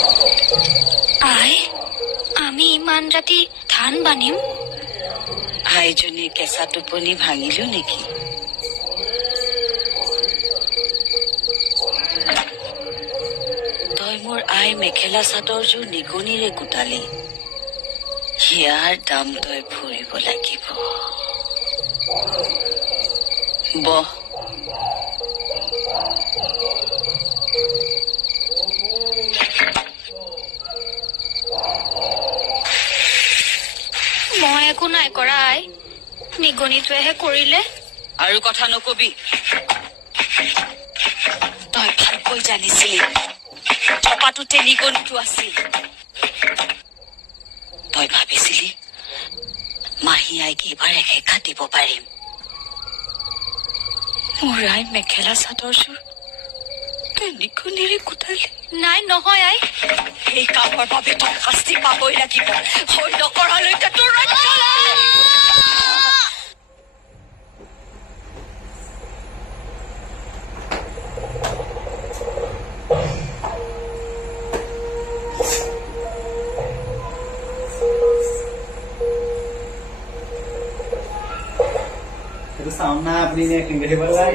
I আমি ইমান ৰাতি ধান বান্ধিম আইজনীৰ কেঁচা টোপনি ভাঙিলো নেকি? তই মোৰ আই মেখেলা চাদৰযোৰ নিগনিৰে গোটালি। হিয়াৰ দাম তই ভৰিব লাগিব। বহ। একো নাই কৰা আই। নিগনিটোৱেহে কৰিলে। আৰু কথা নকবি। তই ভালকৈ জানিছিলি। থপাটোতে নিগনিটো আছিল। তই ভাবিছিলি মাহী আইক এইবাৰ এসেকা দিব পাৰিম। মোৰ আই মেখেলা চাদৰযোৰ নিগনিৰে কোটালি। নাই নহয় আই। সেই কামৰ বাবে তই শাস্তি পাবই লাগিব। হৈ নকৰালৈকে ഒരു സൗണ്ട് ആപ്പിനെ കേൾക്കേണ്ടി പറയാ